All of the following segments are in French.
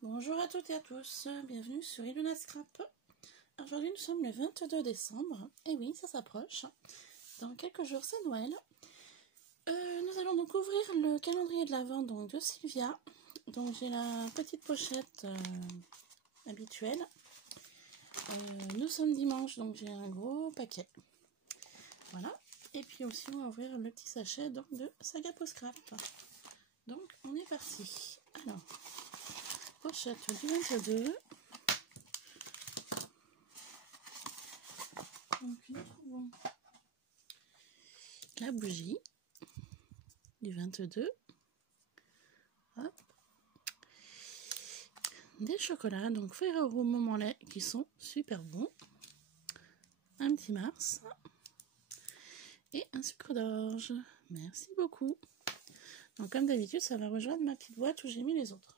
Bonjour à toutes et à tous, bienvenue sur Ilona Scrap. Aujourd'hui nous sommes le 22 décembre, et oui ça s'approche, dans quelques jours c'est Noël. Nous allons donc ouvrir le calendrier de l'Avent de Sylvia. Donc j'ai la petite pochette habituelle. Nous sommes dimanche, donc j'ai un gros paquet. Voilà, et puis aussi on va ouvrir le petit sachet donc, de Saga Post Scrap. Donc on est parti. Alors, pochette du 22. Donc nous trouvons la bougie du 22. Hop. Des chocolats, donc Ferrero Moment lait qui sont super bons. Un petit Mars. Et un sucre d'orge. Merci beaucoup. Donc comme d'habitude, ça va rejoindre ma petite boîte où j'ai mis les autres.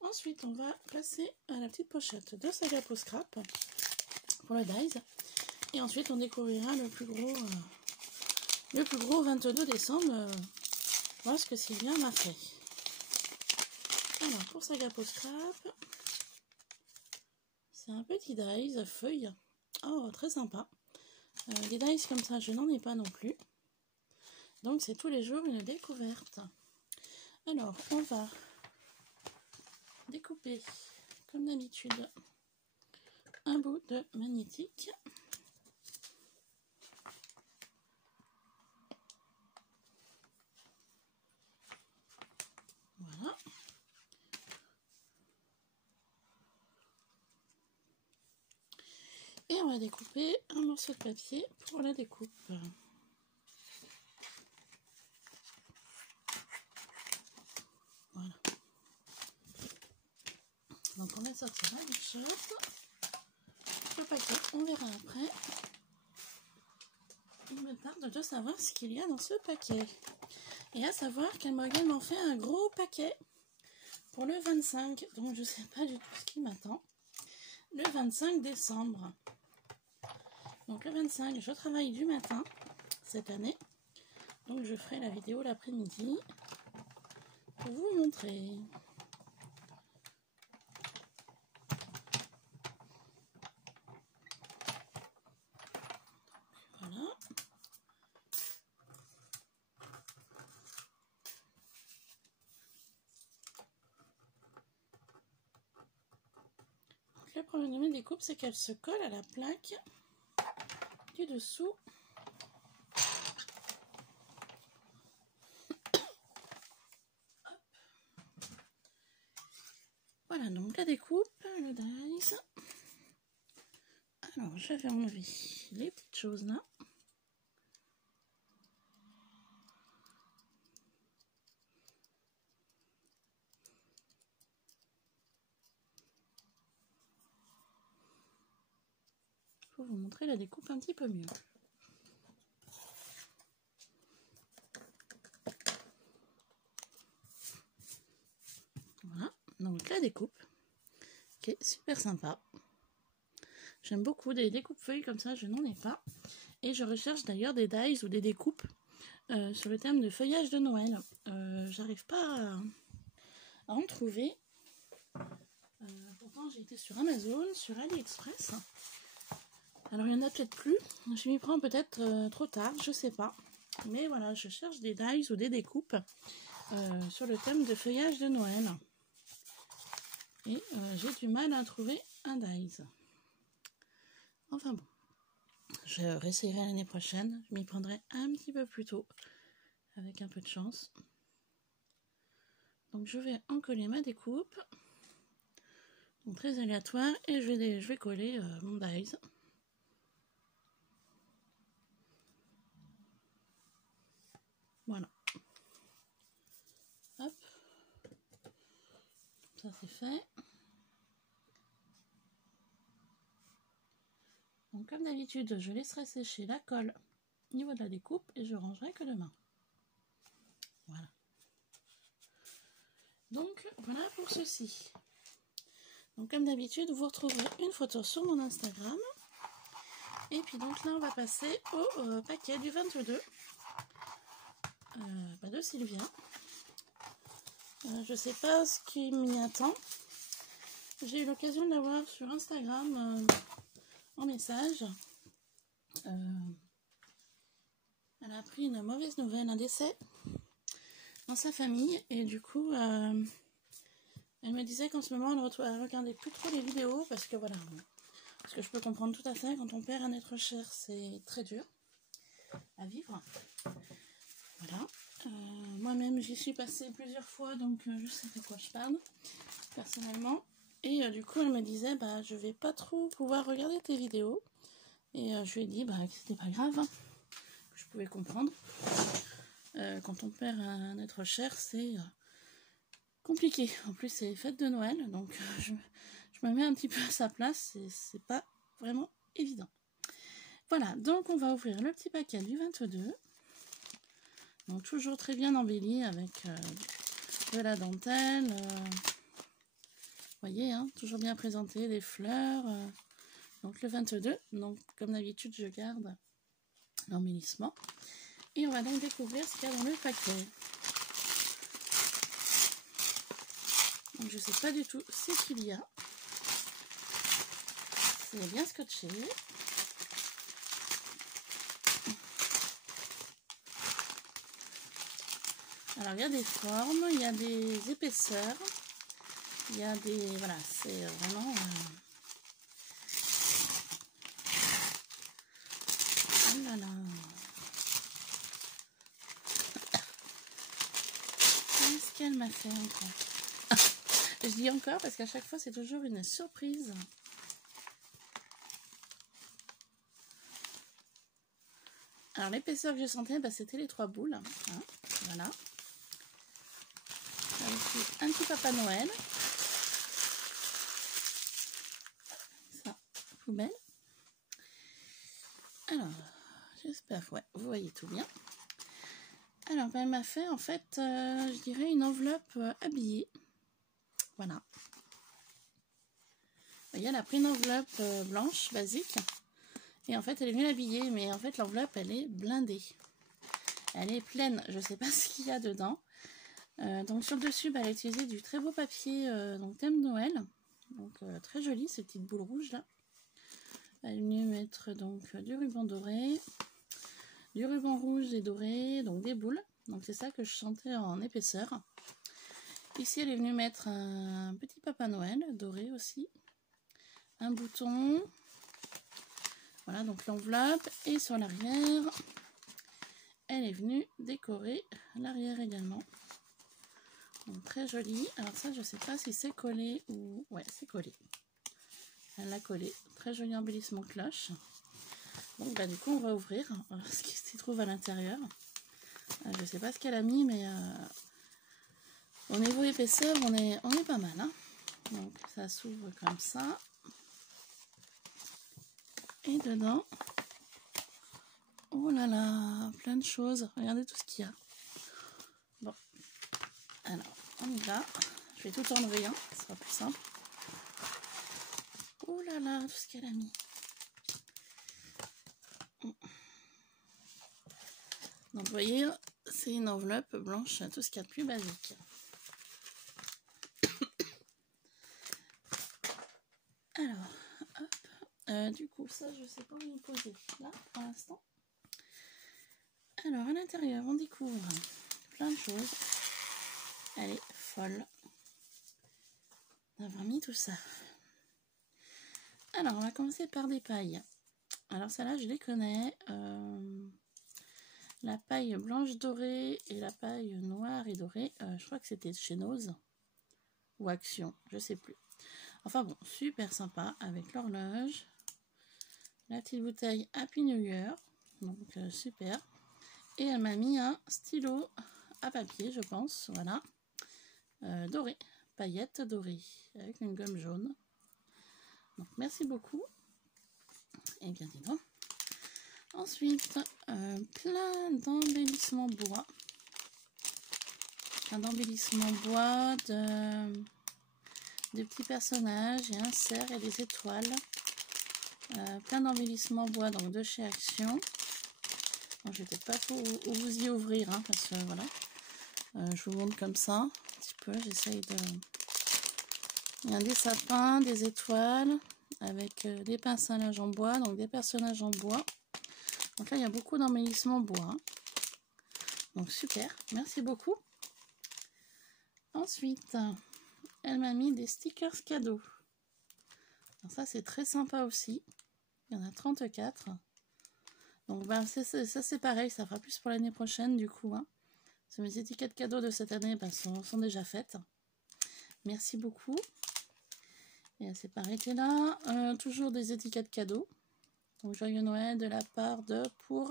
Ensuite, on va passer à la petite pochette de Saga Post Scrap pour le Dies. Et ensuite, on découvrira le plus gros 22 décembre. Voilà ce que Sylvia m'a fait. Alors, pour Saga Post Scrap, c'est un petit Dies à feuilles. Oh, très sympa. Des Dies comme ça, je n'en ai pas non plus. Donc, c'est tous les jours une découverte. Alors, on va découper, comme d'habitude, un bout de magnétique. Voilà. Et on va découper un morceau de papier pour la découpe. Voilà. Donc on va sortir la bichotte. Le paquet, on verra après. Il me tarde de savoir ce qu'il y a dans ce paquet. Et à savoir qu'elle m'a également fait un gros paquet pour le 25. Donc je ne sais pas du tout ce qui m'attend. Le 25 décembre. Donc le 25, je travaille du matin cette année. Donc je ferai la vidéo l'après-midi pour vous montrer. Voilà. Donc le problème de mes découpes, c'est qu'elle se colle à la plaque du dessous. Voilà donc la découpe, le dies. Alors je vais enlever les petites choses là. Pour vous montrer la découpe un petit peu mieux. Voilà, donc la découpe qui est super sympa. J'aime beaucoup des découpes feuilles comme ça, je n'en ai pas. Et je recherche d'ailleurs des dies ou des découpes sur le thème de feuillage de Noël. J'arrive pas à en trouver. Pourtant j'ai été sur Amazon, sur AliExpress. Alors il n'y en a peut-être plus. Je m'y prends peut-être trop tard, je sais pas. Mais voilà, je cherche des dies ou des découpes sur le thème de feuillage de Noël. Et j'ai du mal à trouver un dies. Enfin bon, je réessayerai l'année prochaine. Je m'y prendrai un petit peu plus tôt, avec un peu de chance. Donc je vais en coller ma découpe. Donc très aléatoire. Et je vais coller mon dies. Voilà. Hop. Ça c'est fait. Donc comme d'habitude, je laisserai sécher la colle au niveau de la découpe et je rangerai que demain. Voilà. Donc voilà pour ceci. Donc comme d'habitude, vous retrouverez une photo sur mon Instagram. Et puis donc là, on va passer au paquet du 22 de Sylvia. Je sais pas ce qui m'y attend. j'ai eu l'occasion de la voir sur Instagram en message. Elle a appris une mauvaise nouvelle, un décès dans sa famille. Et du coup, elle me disait qu'en ce moment, elle regardait plus trop les vidéos parce que voilà, parce que je peux comprendre tout à fait, quand on perd un être cher, c'est très dur à vivre. Voilà. Moi-même, j'y suis passée plusieurs fois, donc je sais de quoi je parle, personnellement. Et du coup, elle me disait, bah, je vais pas trop pouvoir regarder tes vidéos. Et je lui ai dit, bah, que c'était pas grave, hein, que je pouvais comprendre. Quand on perd un être cher, c'est compliqué. En plus, c'est fête de Noël, donc je me mets un petit peu à sa place, c'est pas vraiment évident. Voilà, donc on va ouvrir le petit paquet du 22. Donc toujours très bien embelli avec de la dentelle. Vous voyez, hein, toujours bien présenté, des fleurs. Donc le 22, donc comme d'habitude je garde l'embellissement. Et on va donc découvrir ce qu'il y a dans le paquet. Donc je ne sais pas du tout ce qu'il y a. C'est bien scotché. Alors il y a des formes, il y a des épaisseurs, il y a des... Voilà, c'est vraiment... Oh là là. Qu'est-ce qu'elle m'a fait encore? Je dis encore parce qu'à chaque fois c'est toujours une surprise. Alors l'épaisseur que je sentais, bah, c'était les 3 boules. Hein, voilà. Un petit Papa Noël. Ça, poubelle. Alors, j'espère, ouais, vous voyez tout bien. Alors, elle m'a fait en fait, je dirais une enveloppe habillée. Voilà. Vous voyez, elle a pris une enveloppe blanche, basique. Et en fait, elle est venue l'habiller, mais en fait, l'enveloppe, elle est blindée. Elle est pleine, je ne sais pas ce qu'il y a dedans. Donc sur le dessus, bah, elle a utilisé du très beau papier, donc thème Noël. Donc très joli, ces petites boules rouges là. Elle est venue mettre donc du ruban doré, du ruban rouge et doré, donc des boules. Donc c'est ça que je sentais en épaisseur. Ici, elle est venue mettre un petit Papa Noël doré aussi. Un bouton. Voilà, donc l'enveloppe. Et sur l'arrière, elle est venue décorer l'arrière également. Donc très joli. Alors ça, je sais pas si c'est collé ou... Ouais, c'est collé. Elle l'a collé. Très joli embellissement cloche. Donc bah du coup, on va ouvrir ce qui s'y trouve à l'intérieur. Je sais pas ce qu'elle a mis, mais au niveau épaisseur, on est pas mal. Hein. Donc ça s'ouvre comme ça. Et dedans, oh là là, plein de choses. Regardez tout ce qu'il y a. Bon, alors on y va. Je vais tout enlever, hein. Ce sera plus simple. Oh là là, tout ce qu'elle a mis. Donc vous voyez, c'est une enveloppe blanche, tout ce qu'il y a de plus basique. Alors, hop. Du coup, ça, je sais pas où le poser là pour l'instant. Alors, à l'intérieur, on découvre plein de choses. Elle est folle d'avoir mis tout ça. Alors, on va commencer par des pailles. Alors, celle-là, je les connais. La paille blanche dorée et la paille noire et dorée. Je crois que c'était chez Nose ou Action, je sais plus. Enfin bon, super sympa avec l'horloge. La petite bouteille Happy New Year. Donc, super. Et elle m'a mis un stylo à papier, je pense. Voilà. Doré. Paillettes dorées. Avec une gomme jaune. Donc, merci beaucoup. Et bien, dis donc. Ensuite, plein d'embellissements bois. Plein d'embellissements bois de petits personnages et un cerf et des étoiles. Plein d'embellissements bois donc de chez Action. Bon, je vais peut-être pas vous y ouvrir, hein, parce que voilà. Je vous montre comme ça, un petit peu. J'essaye Il y a des sapins, des étoiles, avec des pinces à linge en bois, donc des personnages en bois. Donc là, il y a beaucoup d'embellissements bois. Hein. Donc super, merci beaucoup. Ensuite, elle m'a mis des stickers cadeaux. Alors ça, c'est très sympa aussi. Il y en a 34. Donc ben, ça c'est pareil, ça fera plus pour l'année prochaine du coup. Hein. Mes étiquettes cadeaux de cette année ben, sont déjà faites. Merci beaucoup. Et elle s'est pas arrêtée là. Toujours des étiquettes cadeaux. Donc joyeux Noël de la part de pour.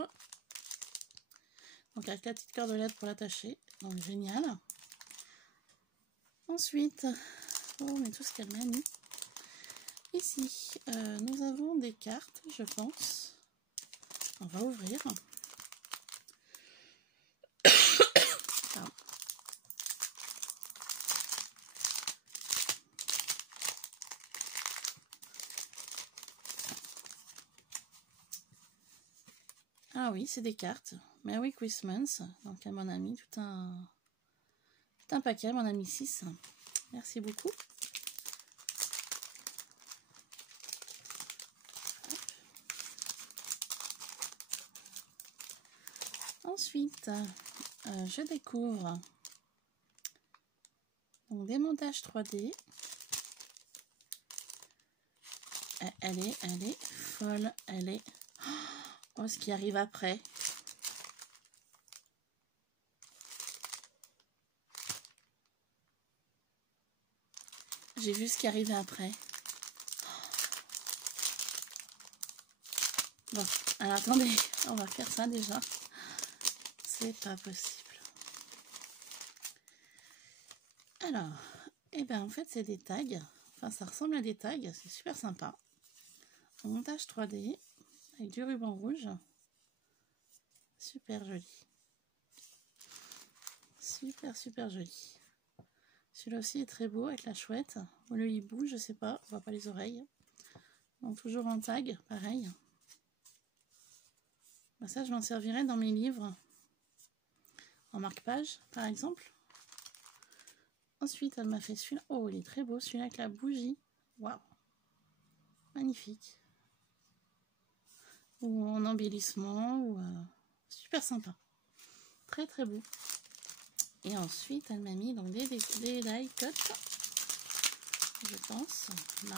Donc avec la petite corde LED pour l'attacher. Donc génial. Ensuite, oh mais tout ce qu'elle m'a mis. Ici, nous avons des cartes, je pense. On va ouvrir. Ah oui, c'est des cartes. Merry Christmas. Donc elle m'en a mis tout un paquet, elle m'en a mis 6. Merci beaucoup. Ensuite, je découvre donc, des montages 3D. Elle est folle. Elle est... Oh, ce qui arrive après. J'ai vu ce qui arrivait après. Bon, alors attendez, on va faire ça déjà. C'est pas possible. Alors, et ben en fait c'est des tags. Enfin ça ressemble à des tags, c'est super sympa. Un montage 3D avec du ruban rouge. Super joli. Super joli. Celui-là aussi est très beau avec la chouette. Ou le hibou, je sais pas, on voit pas les oreilles. Donc toujours en tag, pareil. Ben, ça je m'en servirai dans mes livres. En marque-page, par exemple. Ensuite, elle m'a fait celui-là. Oh, il est très beau, celui-là avec la bougie. Waouh. Magnifique. Ou en embellissement, ou super sympa. Très beau. Et ensuite, elle m'a mis donc des die cuts. Je pense. Là.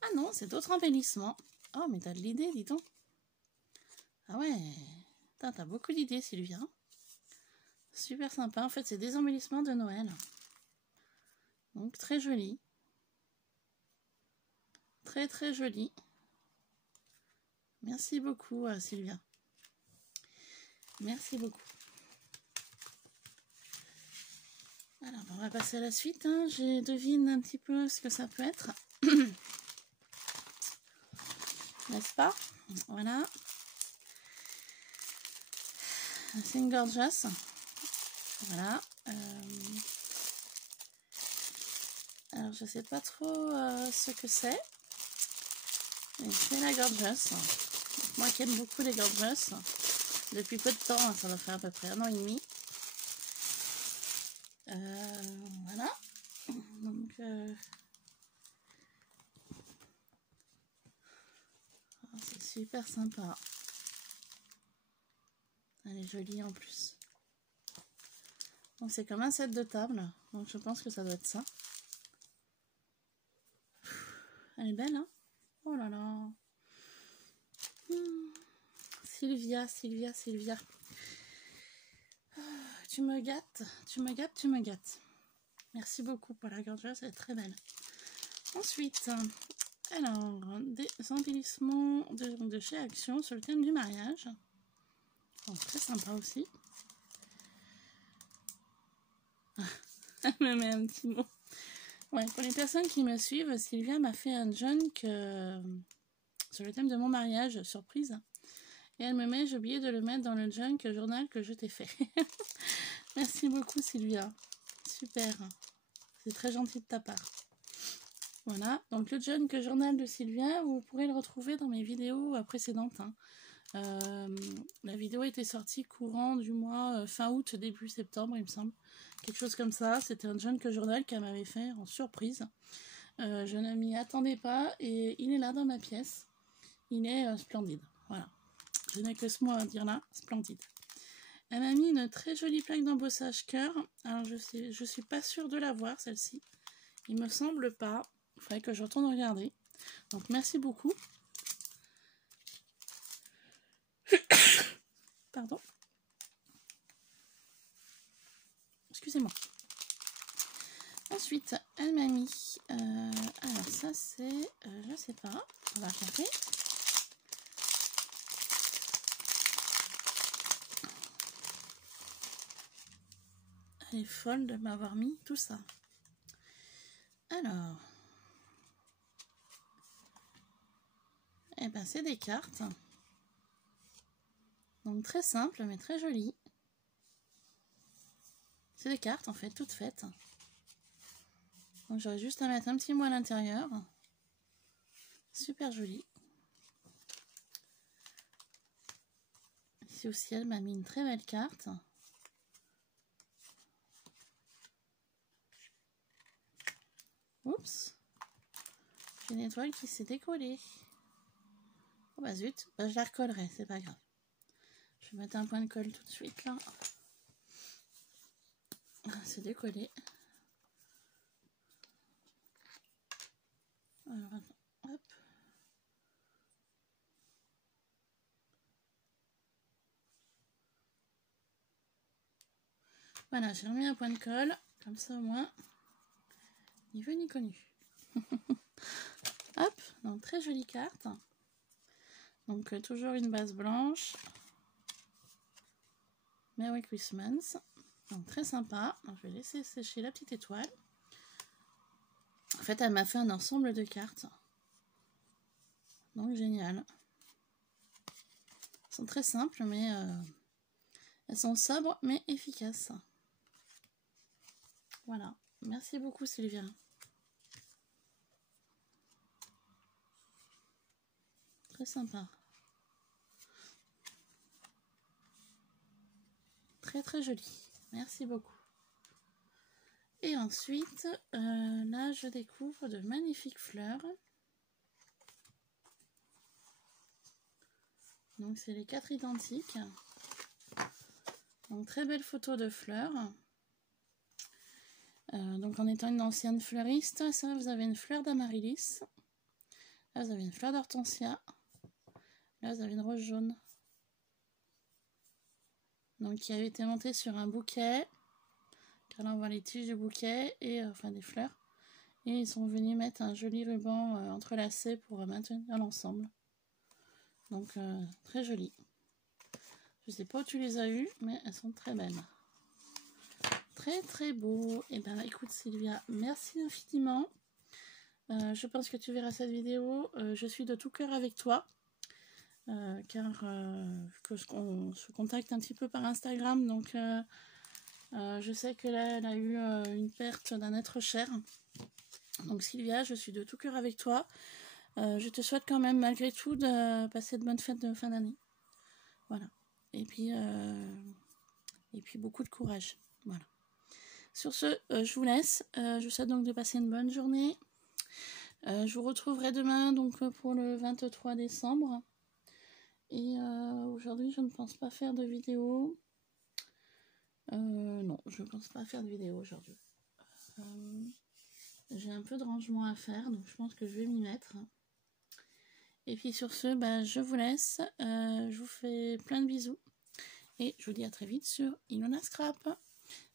Ah non, c'est d'autres embellissements. Oh, mais t'as de l'idée, dis donc. Ah ouais. T'as beaucoup d'idées, Sylvia. Super sympa. En fait, c'est des embellissements de Noël. Donc, très joli. Très joli. Merci beaucoup, Sylvia. Merci beaucoup. Alors, on va passer à la suite. Hein. Je devine un petit peu ce que ça peut être. N'est-ce pas? Voilà. C'est une gorgeous. Voilà. Alors, je sais pas trop ce que c'est. C'est la gorgeous. Moi qui aime beaucoup les gorgeous. Depuis peu de temps, hein, ça doit faire à peu près 1 an et demi. Voilà. Donc, c'est super sympa. Elle est jolie en plus. Donc c'est comme un set de table. Donc je pense que ça doit être ça. Elle est belle, hein? Oh là là. Sylvia. Tu me gâtes. Merci beaucoup pour la gorgeuse, elle est très belle. Ensuite, alors, des embellissements de chez Action sur le thème du mariage. Donc, très sympa aussi. Elle me met un petit mot. Ouais, pour les personnes qui me suivent, Sylvia m'a fait un junk sur le thème de mon mariage, surprise. Et elle me met, j'ai oublié de le mettre dans le junk journal que je t'ai fait. Merci beaucoup Sylvia. Super. C'est très gentil de ta part. Voilà, donc le junk journal de Sylvia, vous pourrez le retrouver dans mes vidéos précédentes. Hein. La vidéo était sortie courant du mois fin août, début septembre, il me semble. Quelque chose comme ça. C'était un junk journal qu'elle m'avait fait en surprise. Je ne m'y attendais pas et il est là dans ma pièce. Il est splendide. Voilà. Je n'ai que ce mot à dire là. Splendide. Elle m'a mis une très jolie plaque d'embossage cœur. Alors je suis pas sûre de la voir celle-ci. Il me semble pas. Il faudrait que je retourne regarder. Donc merci beaucoup. Pardon. Excusez-moi. Ensuite, elle m'a mis... alors ça c'est... je sais pas. On va regarder. Elle est folle de m'avoir mis tout ça. Alors... eh ben c'est des cartes. Donc très simple mais très jolies. C'est des cartes en fait, toutes faites. Donc j'aurais juste à mettre un petit mot à l'intérieur. Super joli. Ici aussi elle m'a mis une très belle carte. Oups. J'ai une étoile qui s'est décollée. Oh bah zut, bah je la recollerai, c'est pas grave. Je vais mettre un point de colle tout de suite là. C'est décollé. Alors attends, hop. Voilà, j'ai remis un point de colle, comme ça au moins, ni vu ni connu. Hop, donc très jolie carte. Donc toujours une base blanche. Merry Christmas. Donc très sympa. Donc, je vais laisser sécher la petite étoile. En fait, elle m'a fait un ensemble de cartes. Donc génial. Elles sont très simples, mais elles sont sobres, mais efficaces. Voilà. Merci beaucoup, Sylvia. Très sympa. Très très joli. Merci beaucoup. Et ensuite, là, je découvre de magnifiques fleurs. Donc, c'est les 4 identiques. Donc, très belle photo de fleurs. Donc, en étant une ancienne fleuriste, ça, vous avez une fleur d'amaryllis. Là, vous avez une fleur d'hortensia. Là, vous avez une rose jaune. Donc, qui avait été montée sur un bouquet. Car là, on voit les tiges du bouquet, et enfin des fleurs. Et ils sont venus mettre un joli ruban entrelacé pour maintenir l'ensemble. Donc, très joli. Je sais pas où tu les as eues, mais elles sont très belles. Très très beau. Et ben écoute Sylvia, merci infiniment. Je pense que tu verras cette vidéo. Je suis de tout cœur avec toi. Car on se contacte un petit peu par Instagram. Donc je sais que là elle a eu une perte d'un être cher. Donc Sylvia, je suis de tout cœur avec toi. Je te souhaite quand même malgré tout de passer de bonnes fêtes de fin d'année. Voilà. Et puis beaucoup de courage. Voilà. Sur ce, je vous laisse. Je vous souhaite donc de passer une bonne journée. Je vous retrouverai demain donc pour le 23 décembre. Et aujourd'hui, je ne pense pas faire de vidéo. Non, je ne pense pas faire de vidéo aujourd'hui. J'ai un peu de rangement à faire, donc je pense que je vais m'y mettre. Et puis sur ce, bah, je vous laisse. Je vous fais plein de bisous. Et je vous dis à très vite sur Ilona Scrap.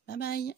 Bye bye.